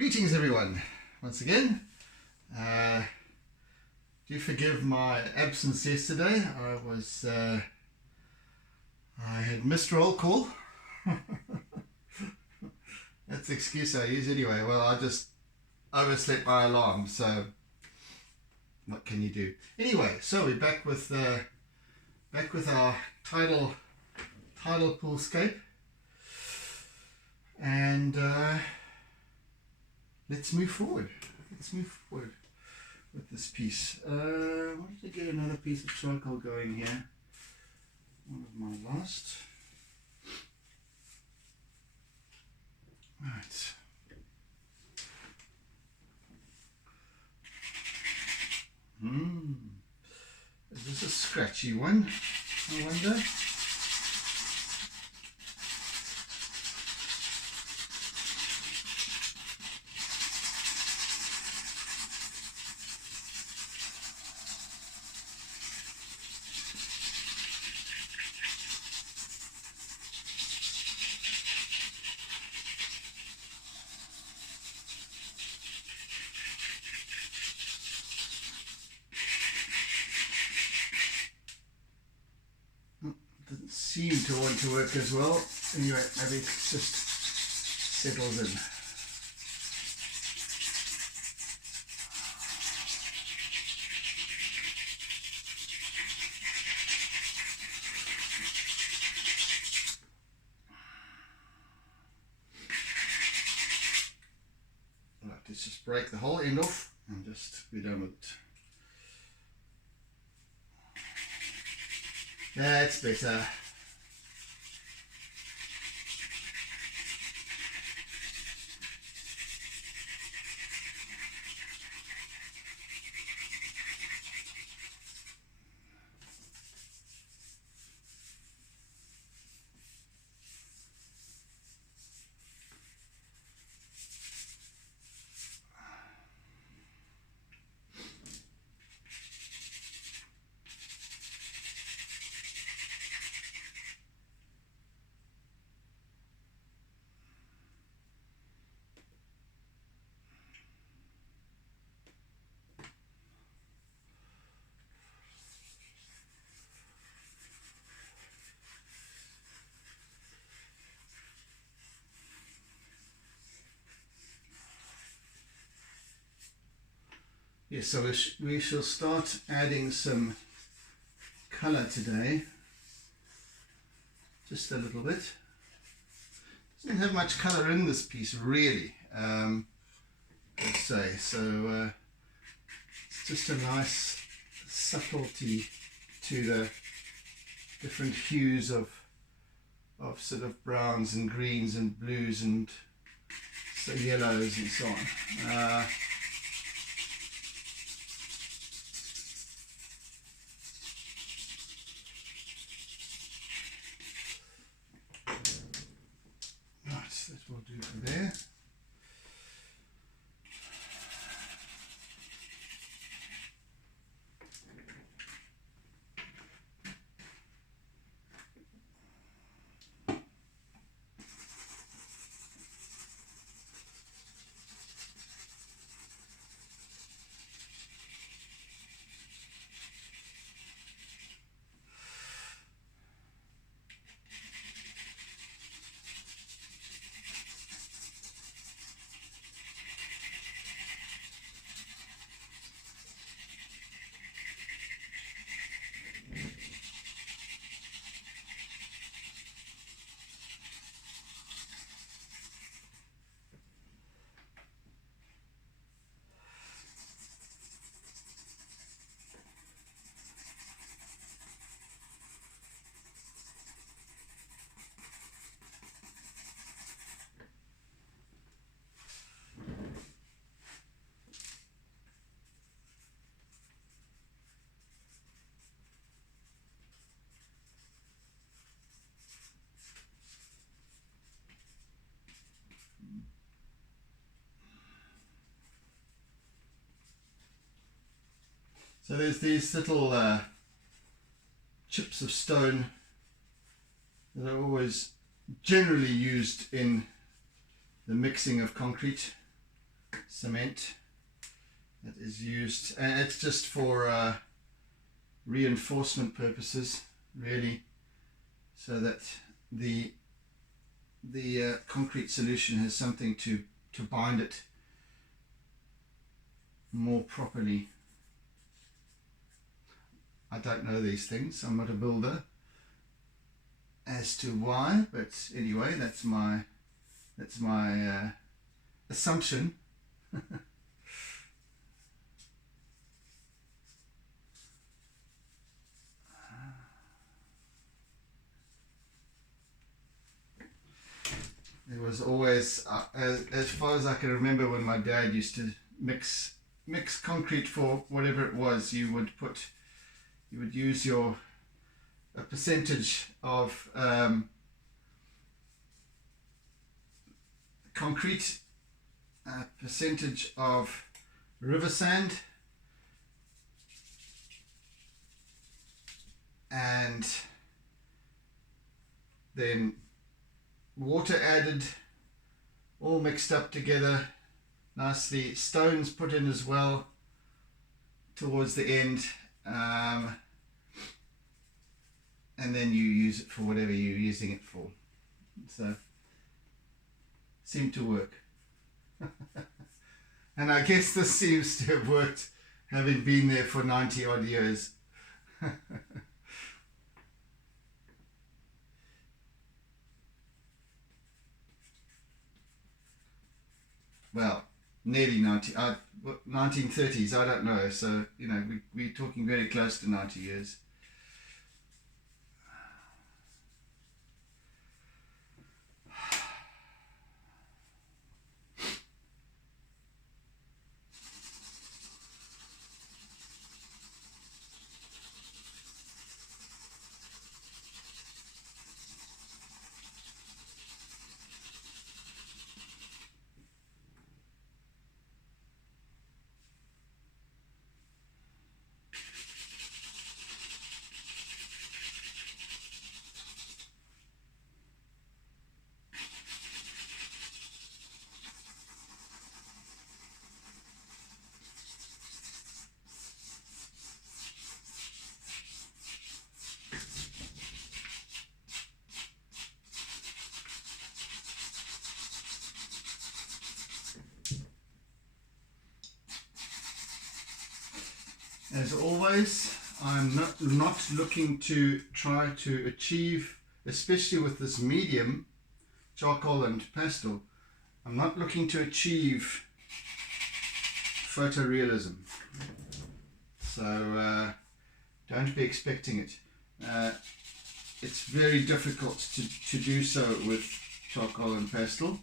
Greetings everyone, once again. Do forgive my absence yesterday. I had missed roll call. That's the excuse I use anyway. Well, I just overslept my alarm, so what can you do? Anyway, so we're back with our tidal poolscape, and let's move forward. With this piece. I wanted to get another piece of charcoal going here. One of my last. Right. Is this a scratchy one? I wonder. Doesn't seem to want to work as well. Anyway, maybe it just settles in. Right, let's just break the whole end off and just be done with it. That's better. Yes, so we shall start adding some colour today, just a little bit. Doesn't have much colour in this piece really, let's say, so it's just a nice subtlety to the different hues of sort of browns and greens and blues and so yellows and so on. That will do from there. So there's these little chips of stone that are always generally used in the mixing of concrete. cement that is used, and it's just for reinforcement purposes, really, so that the concrete solution has something to bind it more properly. I don't know these things, I'm not a builder, as to why, but anyway, that's my assumption. There was always, as far as I can remember, when my dad used to mix concrete for whatever it was, you would use a percentage of concrete, a percentage of river sand, and then water added, all mixed up together nicely, stones put in as well towards the end, and then you use it for whatever you're using it for. So seemed to work. And I guess this seems to have worked, having been there for 90 odd years. Well, nearly 90, 1930s, I don't know, so you know, we're talking very close to 90 years. As always, I'm not looking to try to achieve, especially with this medium, charcoal and pastel, I'm not looking to achieve photorealism. So don't be expecting it. It's very difficult to do so with charcoal and pastel.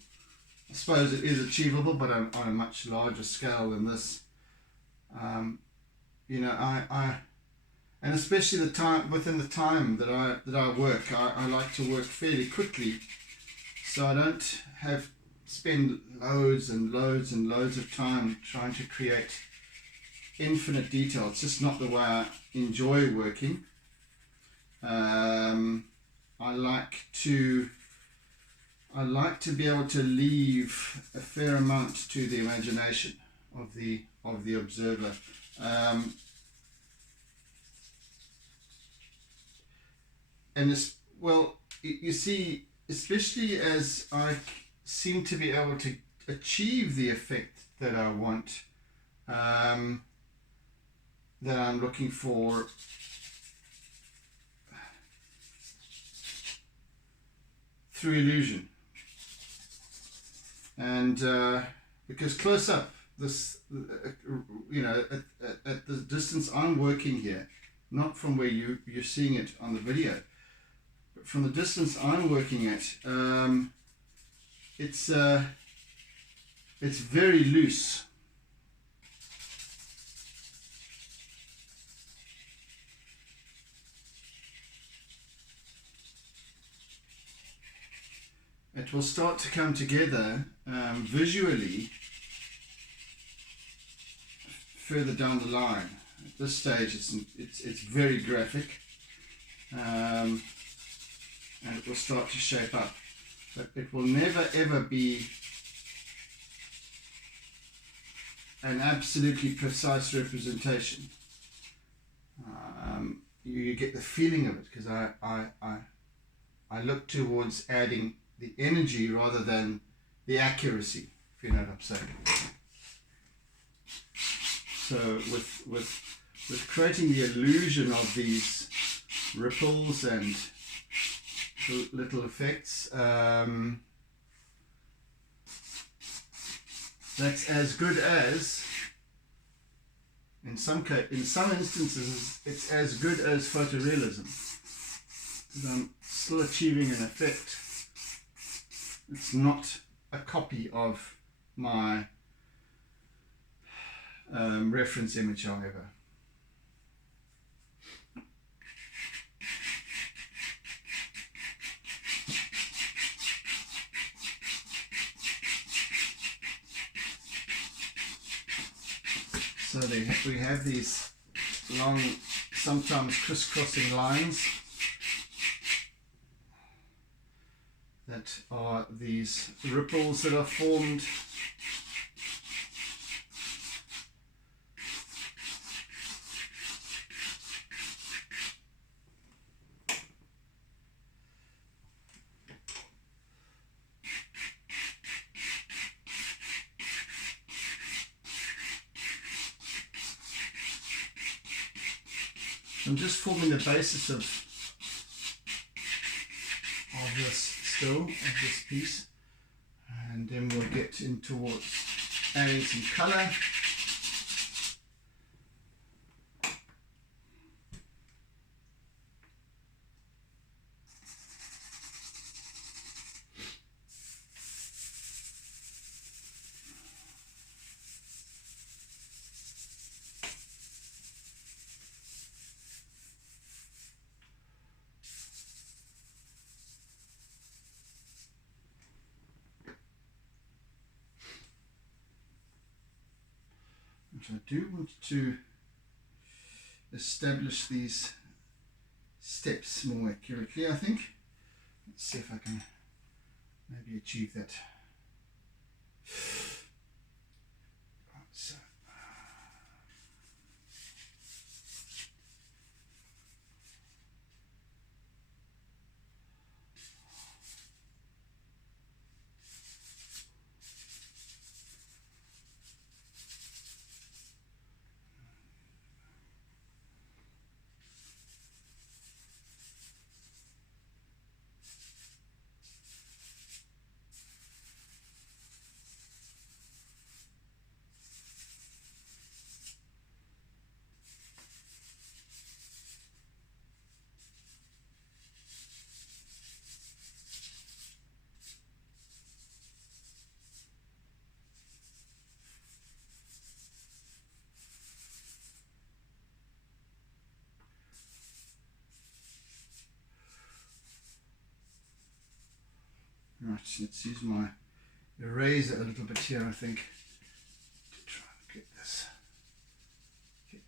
I suppose it is achievable, but on a much larger scale than this. You know, and especially the time within the time that I work, I like to work fairly quickly, so I don't spend loads and loads and loads of time trying to create infinite detail. It's just not the way I enjoy working. I like to be able to leave a fair amount to the imagination of the observer. And this, well, you see, especially as I seem to be able to achieve the effect that I want, that I'm looking for, through illusion. And because close up, this, you know, at the distance I'm working here, not from where you're seeing it on the video, but from the distance I'm working at, it's very loose. It will start to come together visually further down the line. At this stage, it's very graphic, and it will start to shape up. But it will never ever be an absolutely precise representation. You get the feeling of it, because I look towards adding the energy rather than the accuracy, if you know what I'm saying. So with creating the illusion of these ripples and little effects, that's as good as, in some instances, it's as good as photorealism, because I'm still achieving an effect. It's not a copy of my reference image, however. So we have these long, sometimes crisscrossing lines that are these ripples that are formed. I'm just forming the basis of this piece, and then we'll get in towards adding some color. I do want to establish these steps more accurately, I think. Let's see if I can maybe achieve that. So. Right, let's use my eraser a little bit here, I think, to try and get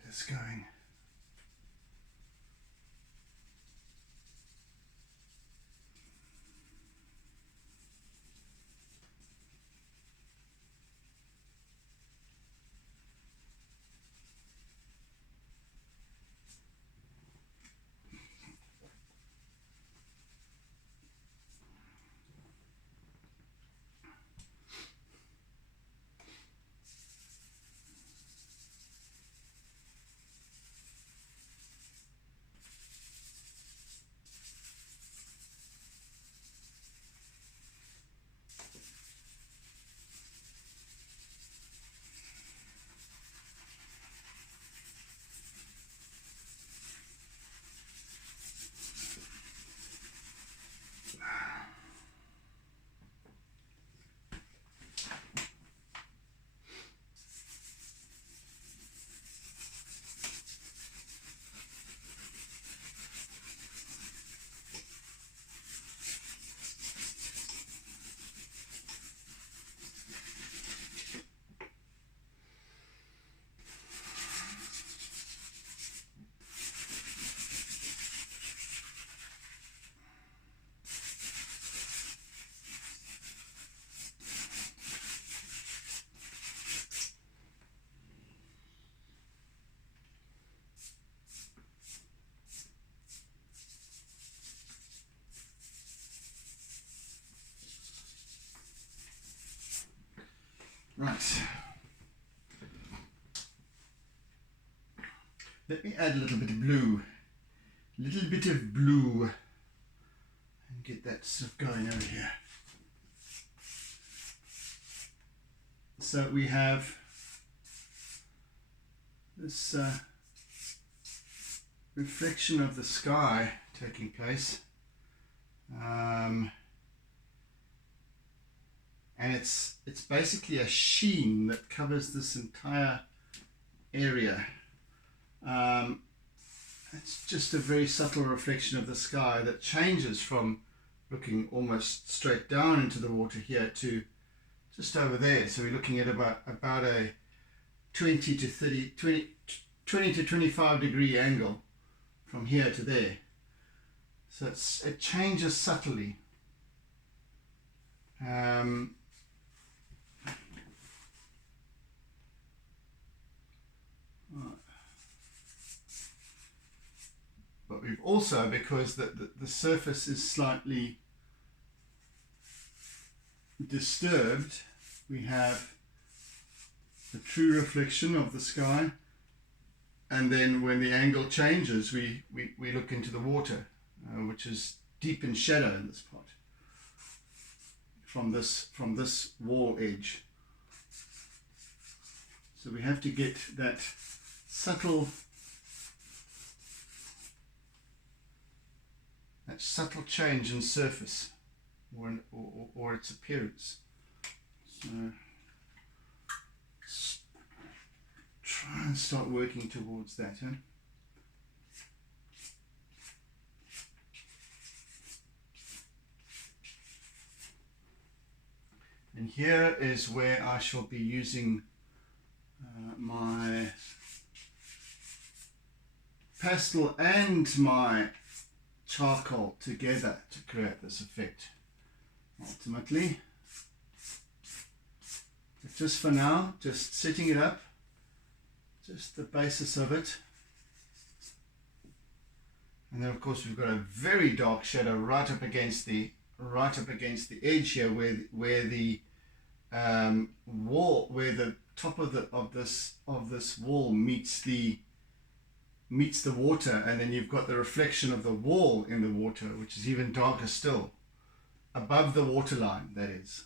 this going. Right. Let me add a little bit of blue. Little bit of blue. And get that stuff going over here. So we have this reflection of the sky taking place. And it's basically a sheen that covers this entire area. It's just a very subtle reflection of the sky that changes from looking almost straight down into the water here to just over there. So we're looking at about a 20 to 25 degree angle from here to there. So it changes subtly. But we've also, because the surface is slightly disturbed, we have the true reflection of the sky, and then when the angle changes, we look into the water, which is deep in shadow in this part, from this wall edge. So we have to get that subtle change in surface or its appearance. So try and start working towards that. And here is where I shall be using my pastel and my charcoal together to create this effect ultimately. But just for now, just setting it up, just the basis of it. And then of course we've got a very dark shadow right up against the edge here, where the wall, where the top of this wall meets the water, and then you've got the reflection of the wall in the water, which is even darker still, above the water line, that is.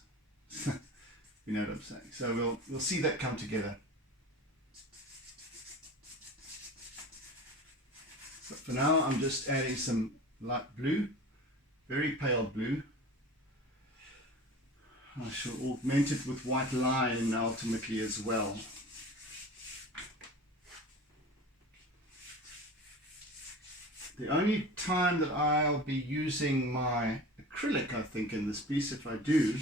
You know what I'm saying? So we'll see that come together. But for now, I'm just adding some light blue, very pale blue. I shall augment it with white line ultimately as well. The only time that I'll be using my acrylic, I think, in this piece, if I do,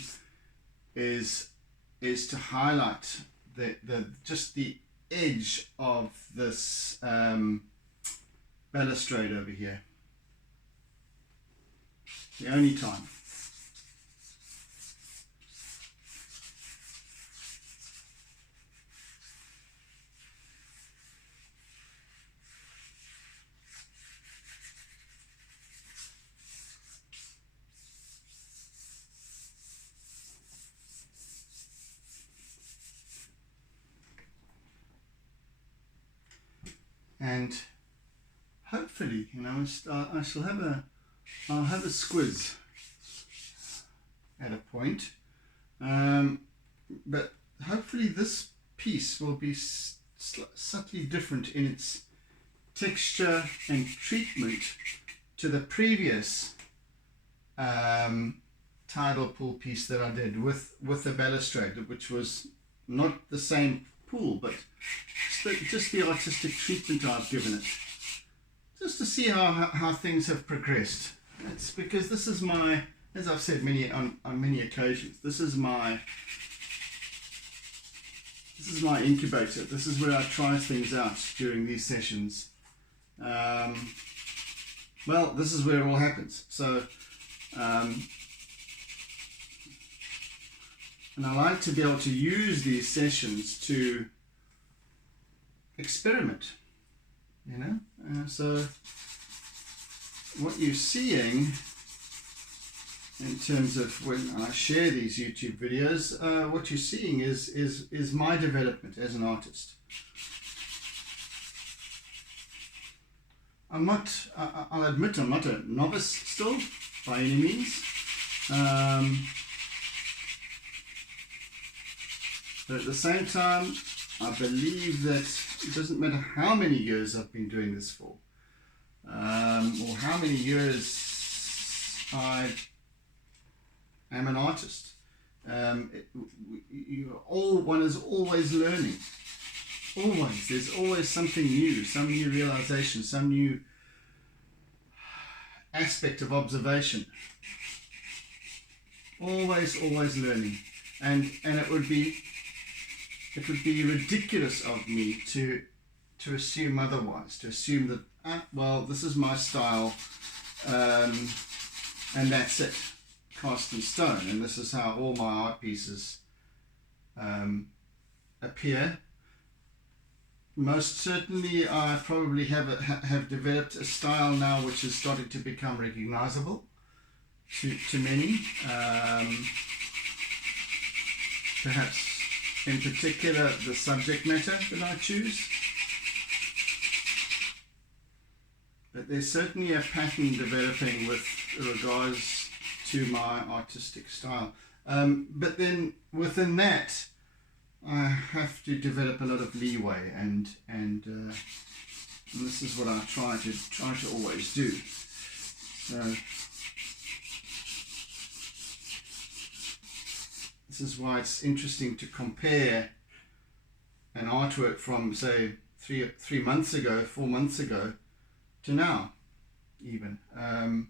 is to highlight just the edge of this balustrade over here. The only time. And hopefully, you know, I'll have a squiz at a point, but hopefully this piece will be subtly different in its texture and treatment to the previous tidal pool piece that I did with the balustrade, which was not the same pool, but just the artistic treatment I've given it, just to see how things have progressed. It's because this is my, as I've said on many occasions, this is my incubator. This is where I try things out during these sessions. Well, this is where it all happens. So and I like to be able to use these sessions to experiment, you know. So what you're seeing in terms of when I share these YouTube videos, what you're seeing is my development as an artist. I'm not, I'll admit I'm not a novice still, by any means. But at the same time, I believe that it doesn't matter how many years I've been doing this for, or how many years I am an artist. One is always learning. Always. There's always something new, some new realization, some new aspect of observation. Always learning. And it would be ridiculous of me to assume otherwise, to assume that, well, this is my style, and that's it, cast in stone, and this is how all my art pieces appear. Most certainly, I probably have developed a style now which is starting to become recognizable to many. Perhaps in particular the subject matter that I choose. But there's certainly a pattern developing with regards to my artistic style. But then within that, I have to develop a lot of leeway, and this is what I try to always do. So this is why it's interesting to compare an artwork from, say, 3 months ago, 4 months ago, to now, even in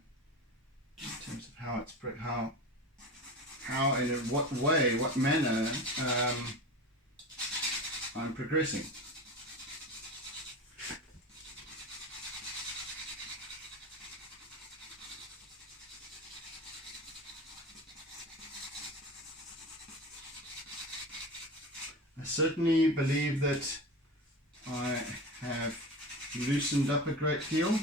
terms of how it's how and in what way, what manner I'm progressing. I certainly believe that I have loosened up a great deal,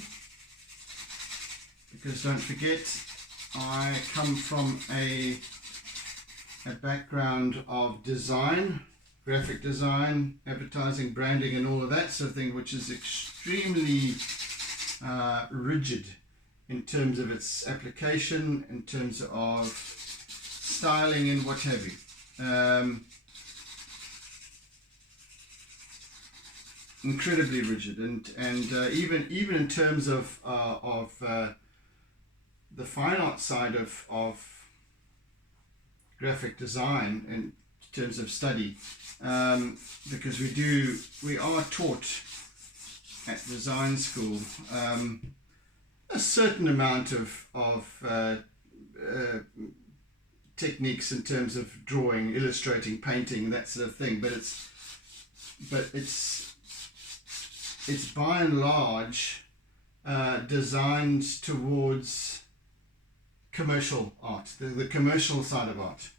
because don't forget, I come from a background of design, graphic design, advertising, branding, and all of that sort of thing, which is extremely rigid in terms of its application, in terms of styling and what have you. Incredibly rigid, and even in terms of the fine art side of graphic design in terms of study, because we are taught at design school a certain amount of techniques in terms of drawing, illustrating, painting, that sort of thing, but it's by and large designed towards commercial art, the commercial side of art,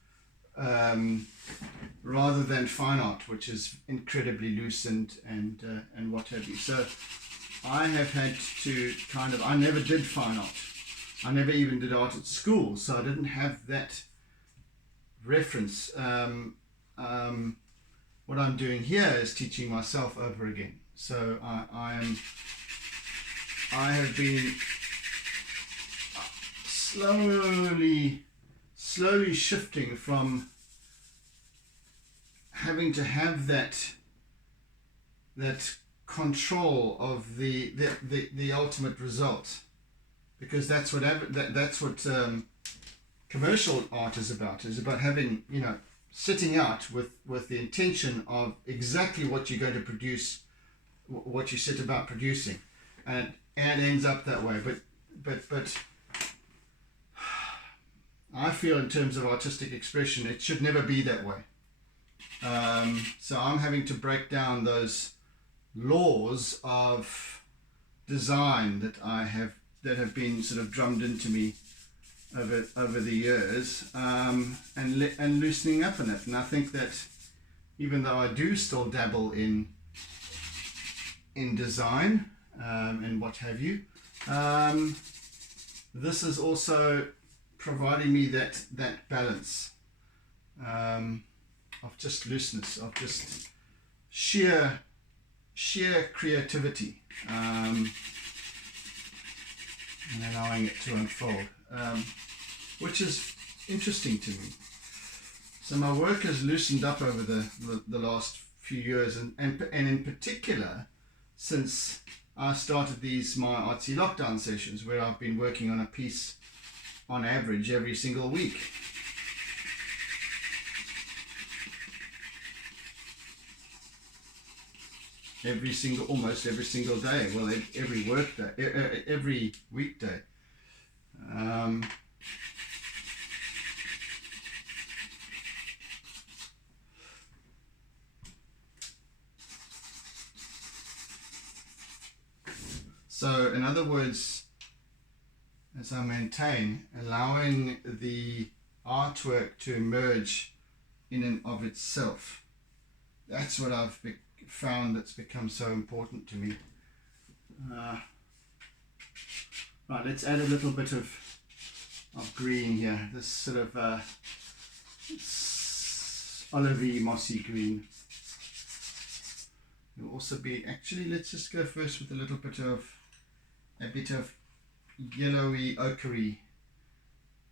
rather than fine art, which is incredibly loose and what have you. So I have had to I never did fine art. I never even did art at school, so I didn't have that reference. What I'm doing here is teaching myself over again. So I have been slowly shifting from having to have that control of the ultimate result, because that's what commercial art is about having, setting out with the intention of exactly what you're going to produce, what you set about producing, and ends up that way. But I feel in terms of artistic expression, it should never be that way. So I'm having to break down those laws of design that have been sort of drummed into me over the years, and loosening up in it. And I think that even though I do still dabble in design and what have you, this is also providing me that balance of just looseness, of just sheer creativity, and allowing it to unfold, which is interesting to me. So my work has loosened up over the last few years, and in particular since I started my Artsy lockdown sessions, where I've been working on a piece on average every single week. Almost every single day. Well, every work day, every weekday. So, in other words, as I maintain, allowing the artwork to emerge in and of itself. That's what I've found that's become so important to me. Right, let's add a little bit of green here. This sort of olivey, mossy green. It'll also be, actually, let's just go first with a bit of yellowy ochre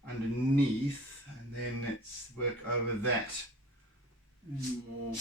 underneath, and then let's work over that and more.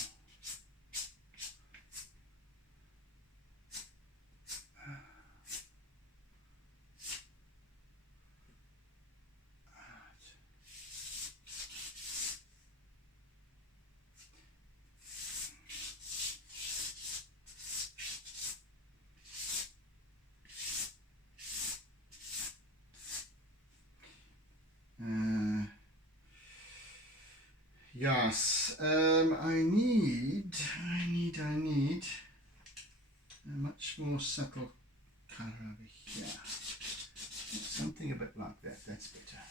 Yes, I need a much more subtle color over here. Something a bit like that, that's better.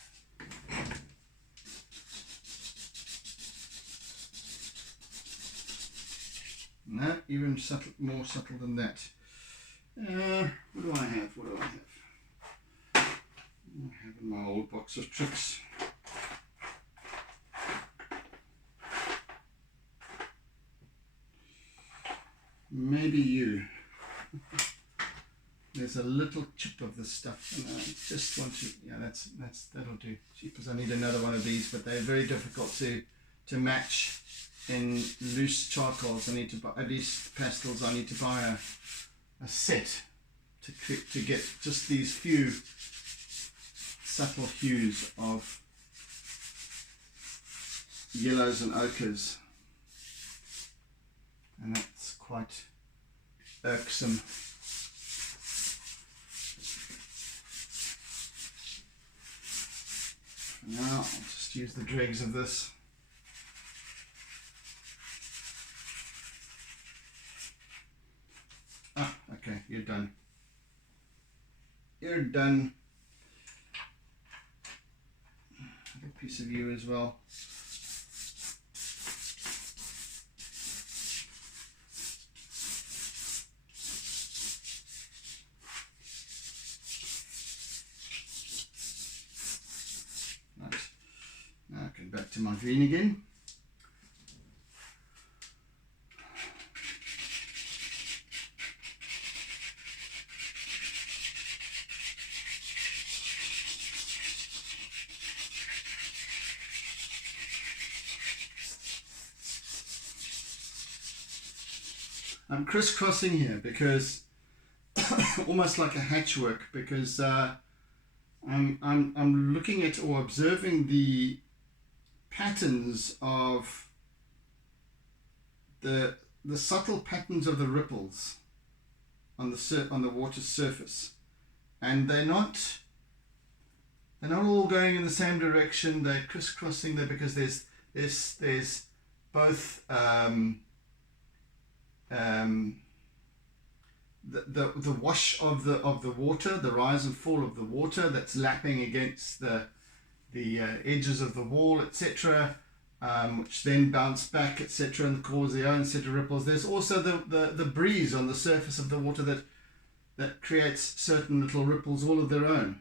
No, even more subtle than that. What do I have? I have in my old box of tricks. Maybe you. There's a little chip of this stuff, and I just want to. Yeah, that'll do. Because I need another one of these, but they're very difficult to match in loose charcoals. I need to buy, at least pastels. I need to buy a set to get just these few subtle hues of yellows and ochres, and that's quite irksome. Now I'll just use the dregs of this. Okay, you're done. You're done. A piece of you as well. Right. Now I can back to my green again. I'm crisscrossing here because almost like a hatchwork, because I'm looking at or observing the patterns of the subtle patterns of the ripples on the water's surface, and they're not all going in the same direction. They're crisscrossing there because there's both the wash of the water, the rise and fall of the water that's lapping against the edges of the wall, etc., which then bounce back, etc., and cause their own set of ripples. There's also the breeze on the surface of the water that creates certain little ripples all of their own.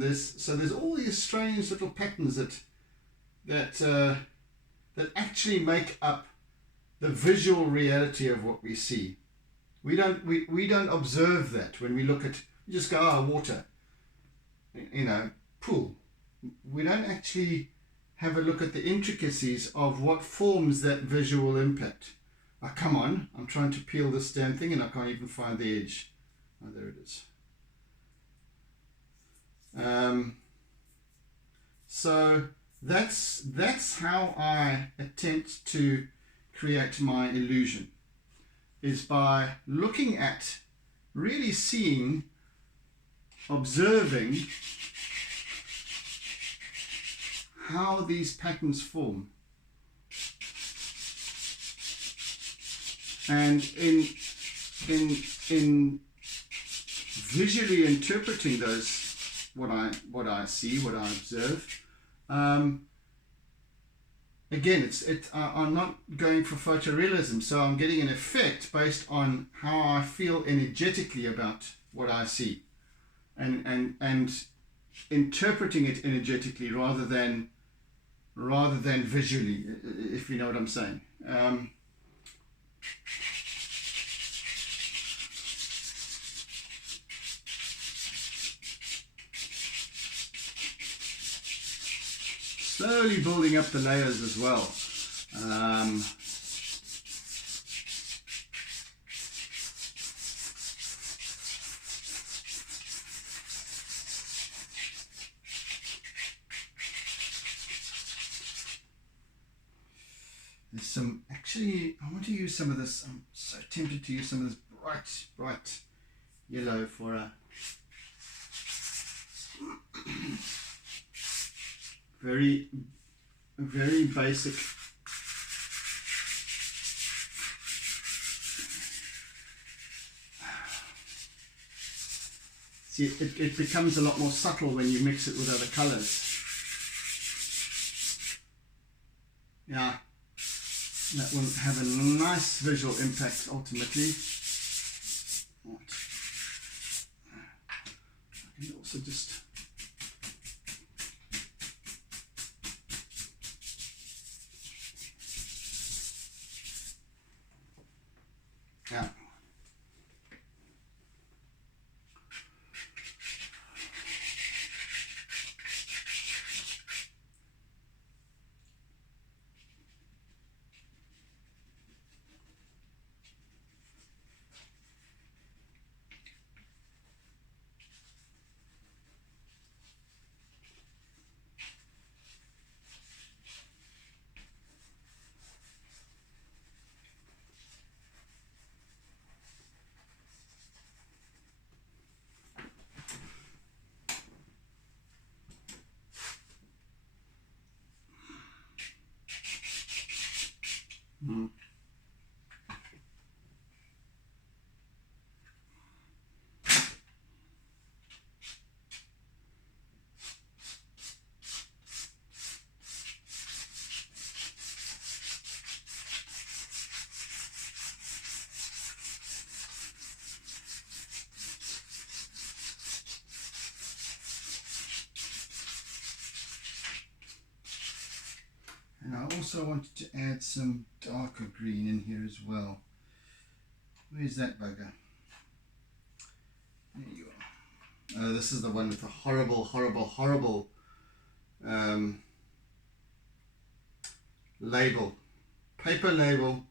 There's all these strange little patterns that actually make up the visual reality of what we see. We don't observe that when we look at. We just go, oh, water, pool. We don't actually have a look at the intricacies of what forms that visual impact. Oh, come on, I'm trying to peel this damn thing and I can't even find the edge. Oh, there it is. So that's how I attempt to create my illusion, is by looking at, really seeing, observing how these patterns form, and in visually interpreting those, what I see, what I observe. Again, I'm not going for photorealism, so I'm getting an effect based on how I feel energetically about what I see, and interpreting it energetically rather than visually, if you know what I'm saying. Slowly building up the layers as well. There's some, actually, I want to use some of this. I'm so tempted to use some of this bright yellow for a very basic see, it becomes a lot more subtle when you mix it with other colors. Yeah, that will have a nice visual impact ultimately. I can also just yeah. Mm. And I also wanted to add some darker green in here as well. Where's that bugger? There you are. This is the one with the horrible label, paper label.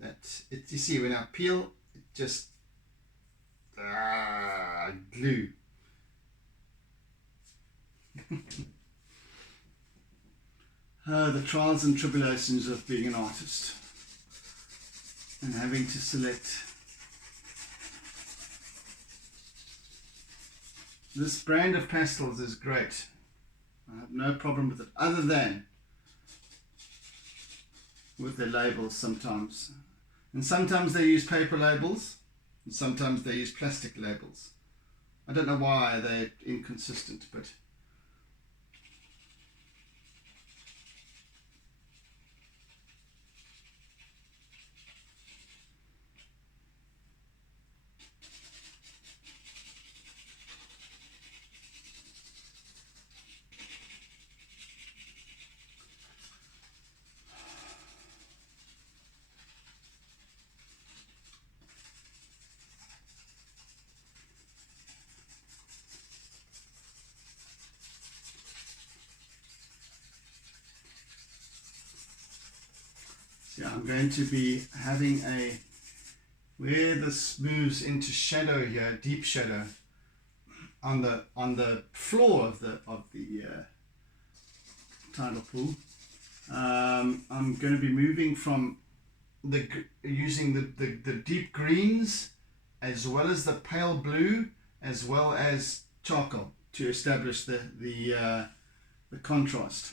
That it, you see, when I peel, it just glue. The trials and tribulations of being an artist and having to select. This brand of pastels is great. I have no problem with it, other than with their labels sometimes. And sometimes they use paper labels, and sometimes they use plastic labels. I don't know why they're inconsistent, but So I'm going to be having where this moves into shadow here, deep shadow, on the floor of the tidal pool. I'm going to be moving from using the deep greens as well as the pale blue as well as charcoal to establish the contrast.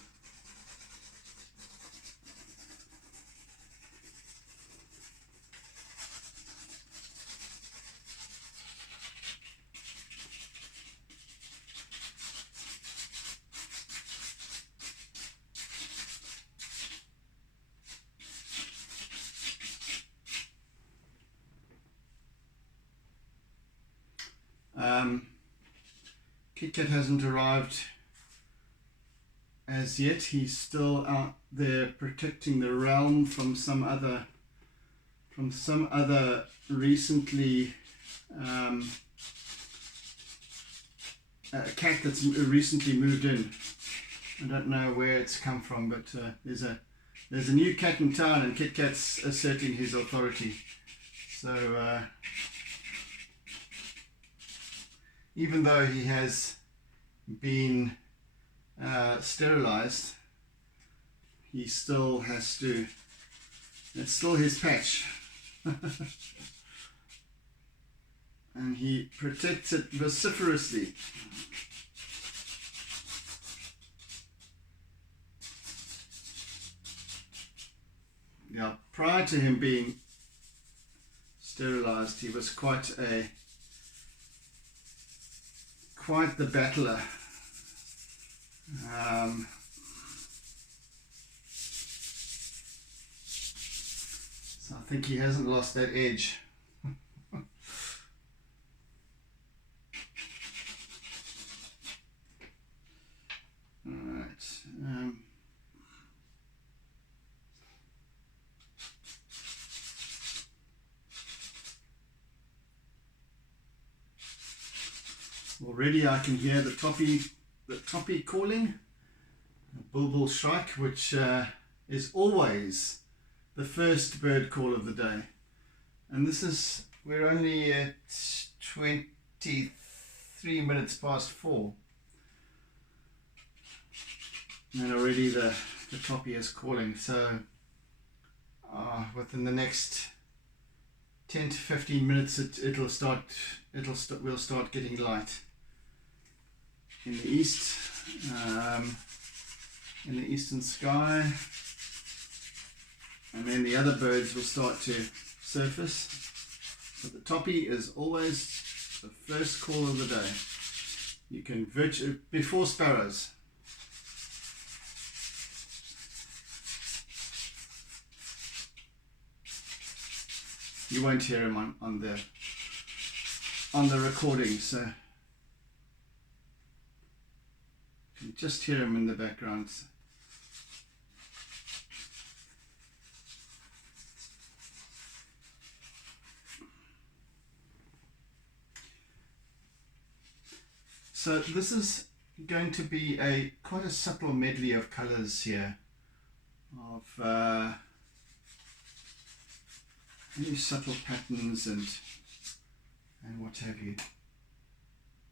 Kit Kat hasn't arrived as yet. He's still out there protecting the realm from some other recently a cat that's recently moved in. I don't know where it's come from, but there's a new cat in town, and Kit Kat's asserting his authority. So even though he has been sterilized, he still has to, it's still his patch. And he protects it vociferously. Yeah, prior to him being sterilized, he was quite the battler. So I think he hasn't lost that edge. Alright. Already I can hear the toppy calling, the bulbul shrike, which is always the first bird call of the day. And we're only at 23 minutes past 4. And already the toppy is calling. So within the next 10 to 15 minutes we'll start getting light in the east, in the eastern sky, and then the other birds will start to surface. But the toppy is always the first call of the day. You can before sparrows. You won't hear him on the recording, so you can just hear him in the background. So this is going to be quite a subtle medley of colors here, of very subtle patterns and what have you,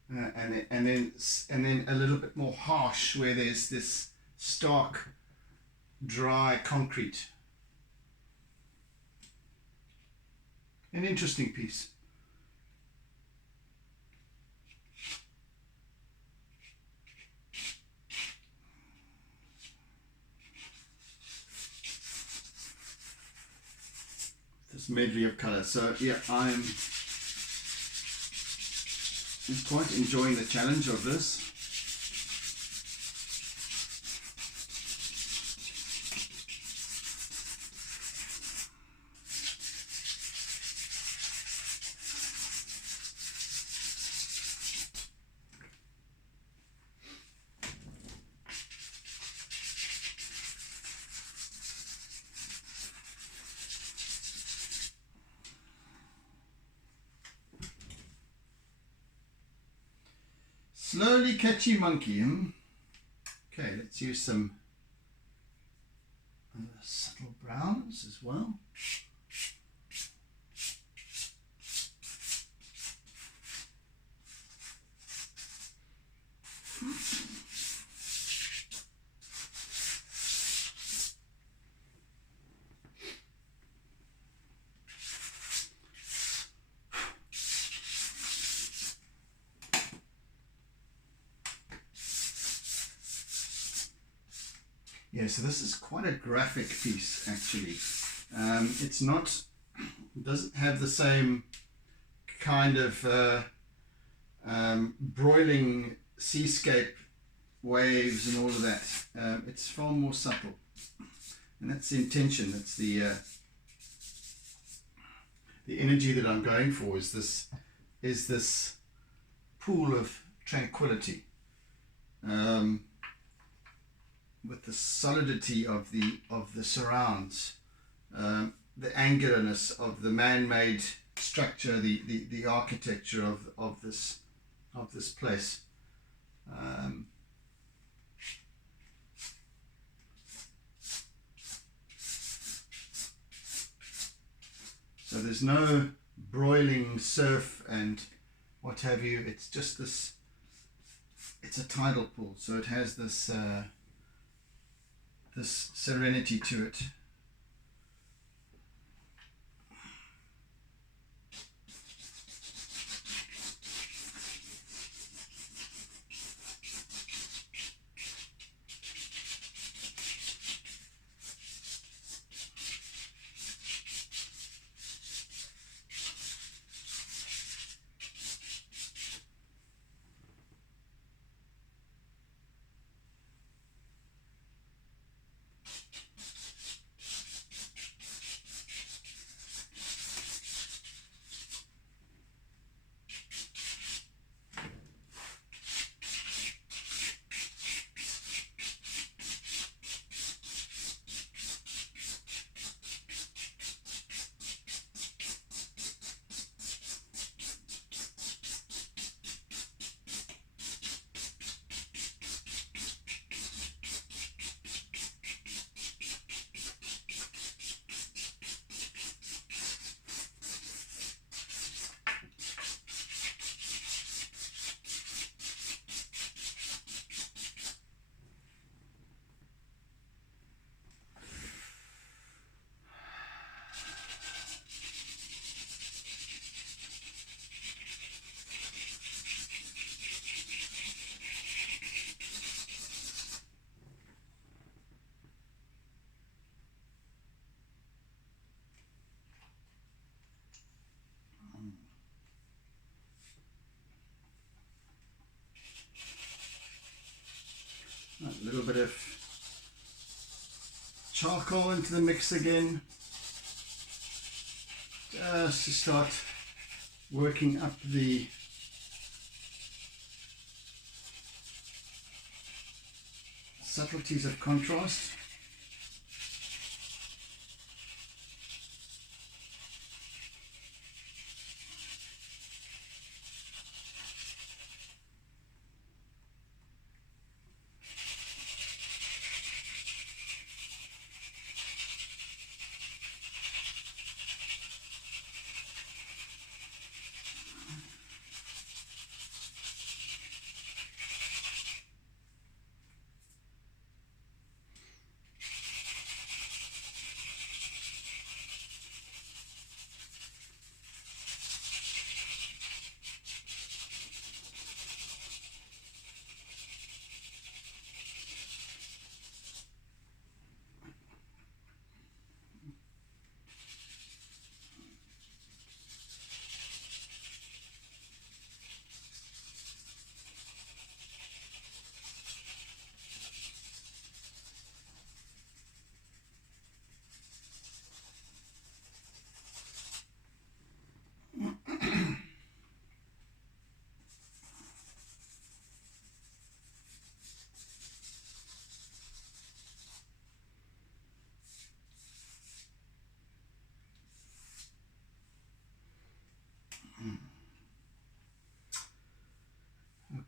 and then a little bit more harsh where there's this stark, dry concrete. An interesting piece. Medley of colour. So yeah, I'm quite enjoying the challenge of this. Slowly catchy monkey. Okay, let's use some subtle browns as well. Yeah, so this is quite a graphic piece actually. It's not, it doesn't have the same kind of broiling seascape waves and all of that. It's far more subtle, and that's the intention. It's the energy that I'm going for is this pool of tranquility. With the solidity of the surrounds, the angularness of the man-made structure, the architecture of this place. So there's no broiling surf and what have you. It's just this. It's a tidal pool, so it has this. This serenity to it. A little bit of charcoal into the mix again, just to start working up the subtleties of contrast.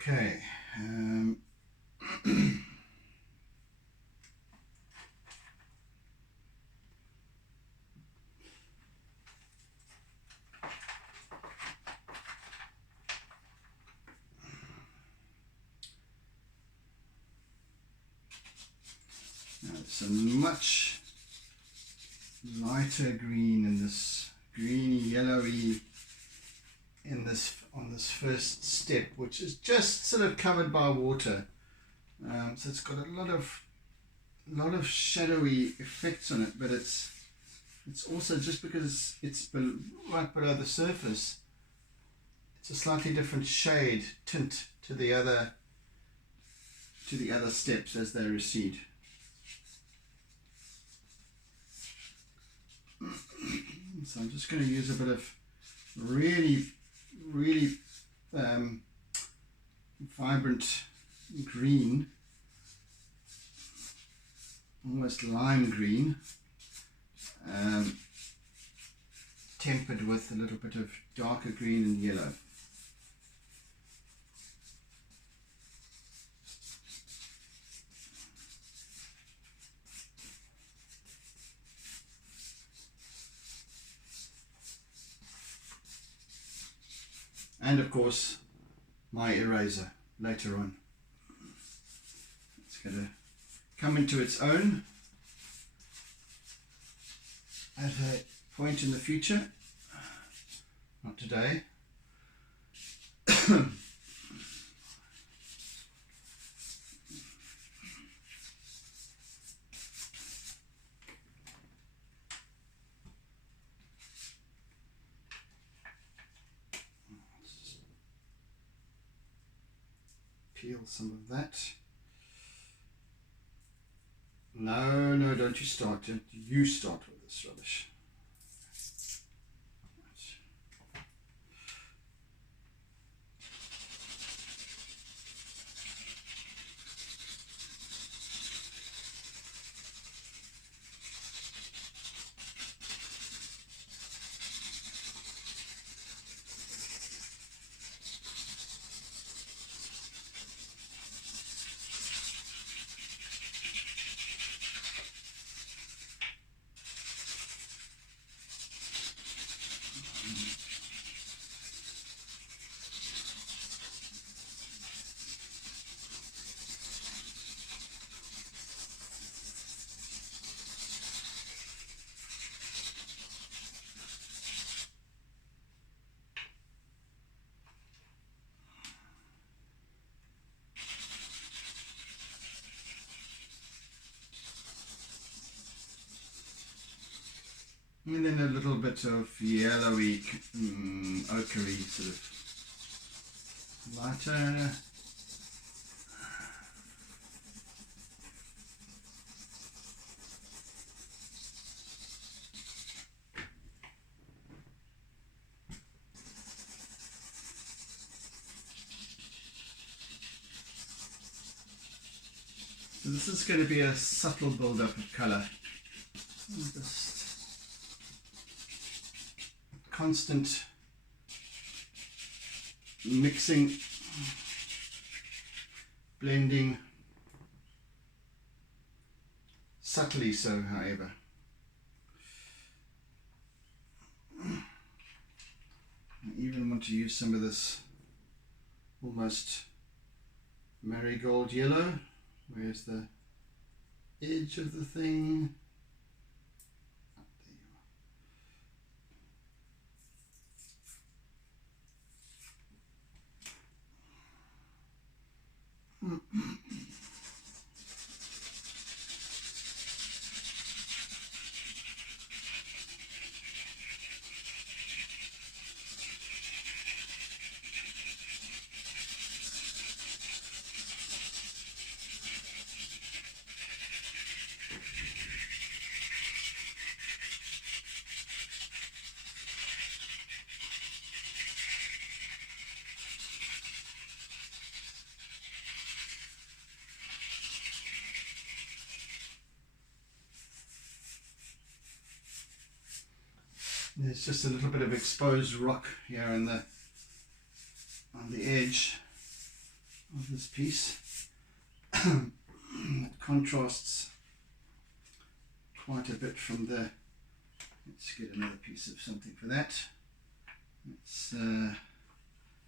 Okay. It's a much lighter green in this greeny yellowy in this on this first step, which is just sort of covered by water. So it's got a lot of shadowy effects on it, but it's also, just because it's right below the surface, it's a slightly different shade tint to the other steps as they recede. So I'm just going to use a bit of really vibrant green, almost lime green, tempered with a little bit of darker green and yellow. And of course my eraser later on. It's going to come into its own at a point in the future, not today. Peel some of that. No, don't you start it. You start with this rubbish. And then a little bit of yellowy, ochre sort of lighter. So this is going to be a subtle build-up of colour. Just constant mixing, blending, subtly so, however. I even want to use some of this almost marigold yellow. Where's the edge of the thing? There's just a little bit of exposed rock here on the edge of this piece. It contrasts quite a bit from the. Let's get another piece of something for that.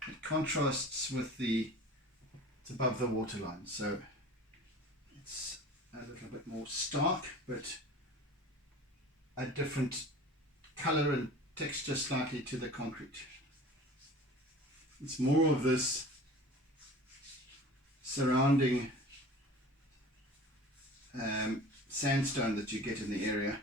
It contrasts with it's above the waterline, so it's a little bit more stark, but a different color and texture slightly to the concrete. It's more of this surrounding sandstone that you get in the area.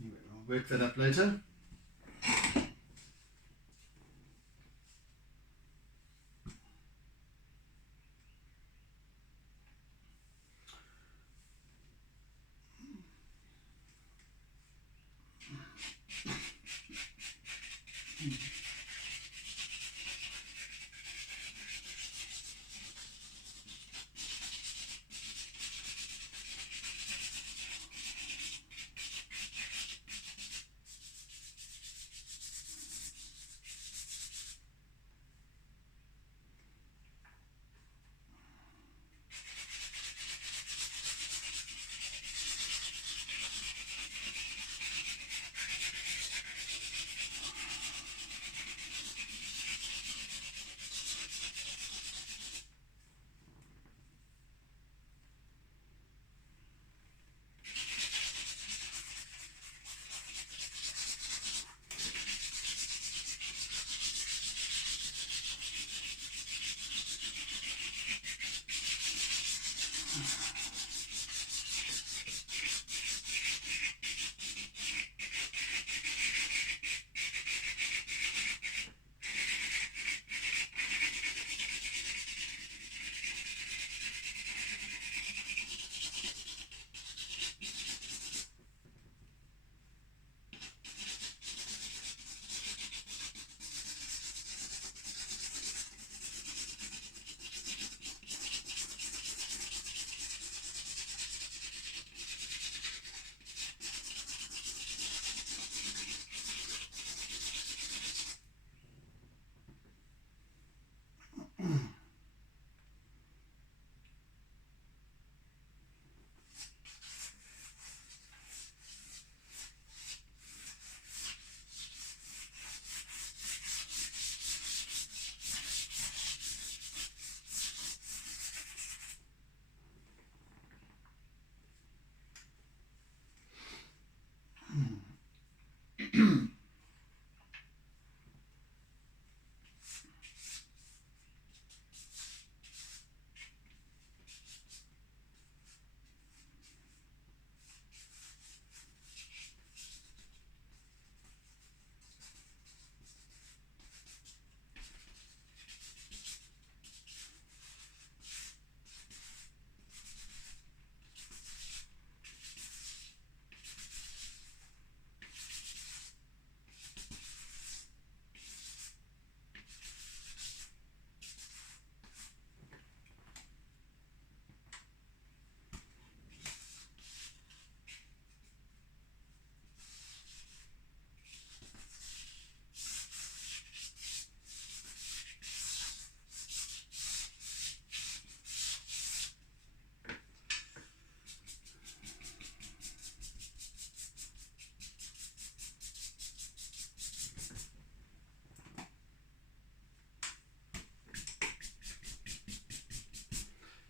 I'll work that up later.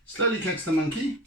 Slowly catch the monkey.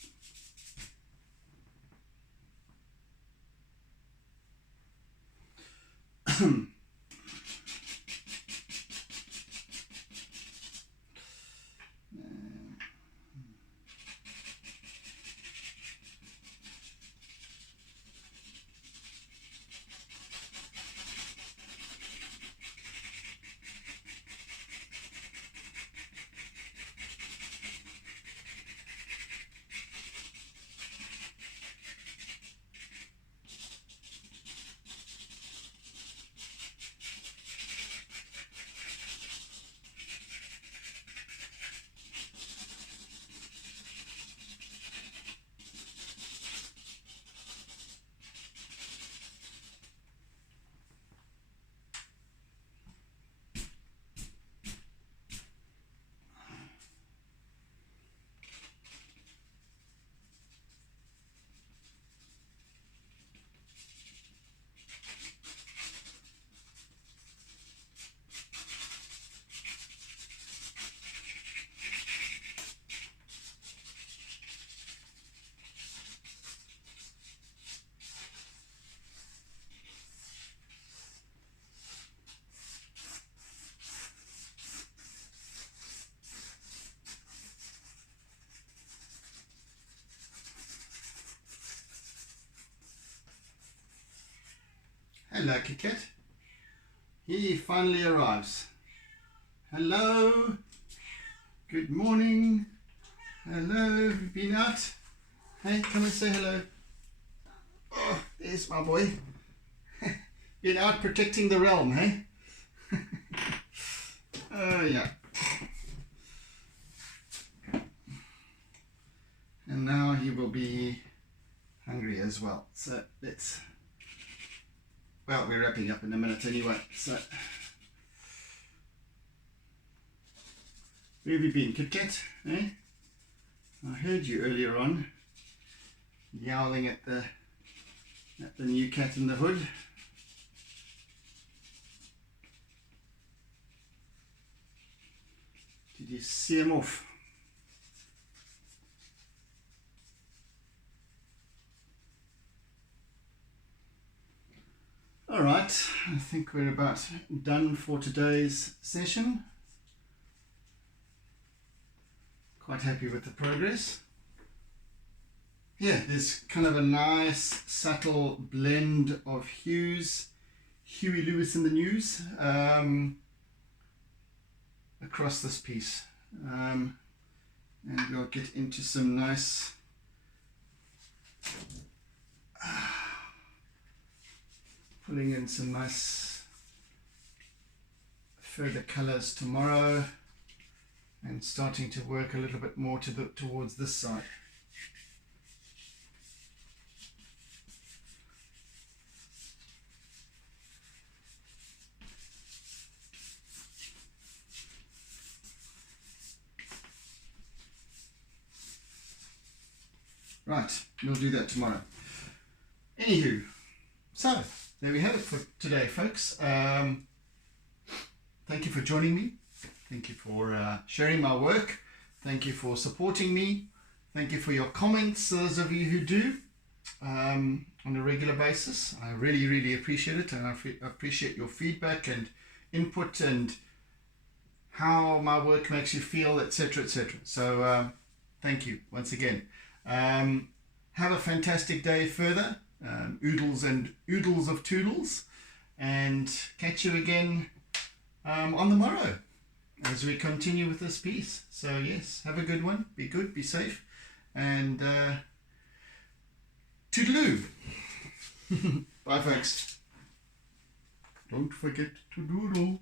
Hello, Kit. He finally arrives. Hello. Good morning. Hello. Have you been out? Hey, come and say hello. Oh, there's my boy. Been out protecting the realm, hey? Oh, yeah. And now he will be hungry as well. So let's... Well, we're wrapping up in a minute anyway. So, where have you been, Kit Kat? Eh? I heard you earlier on yowling at the new cat in the hood. Did you see him off? All right, I think we're about done for today's session. Quite happy with the progress. Yeah, there's kind of a nice subtle blend of hues, Huey Lewis in the News, across this piece. And we'll get into some nice pulling in some nice further colors tomorrow and starting to work a little bit more towards this side. Right, we'll do that tomorrow. Anywho, so there we have it for today, folks. Thank you for joining me. Thank you for sharing my work. Thank you for supporting me. Thank you for your comments, those of you who do on a regular basis. I really, really appreciate it, and I appreciate your feedback and input and how my work makes you feel, etc., etc. So thank you once again. Have a fantastic day further. Oodles and oodles of toodles, and catch you again on the morrow as we continue with this piece. So yes, have a good one, be good, be safe, and toodaloo. Bye folks. Don't forget to doodle.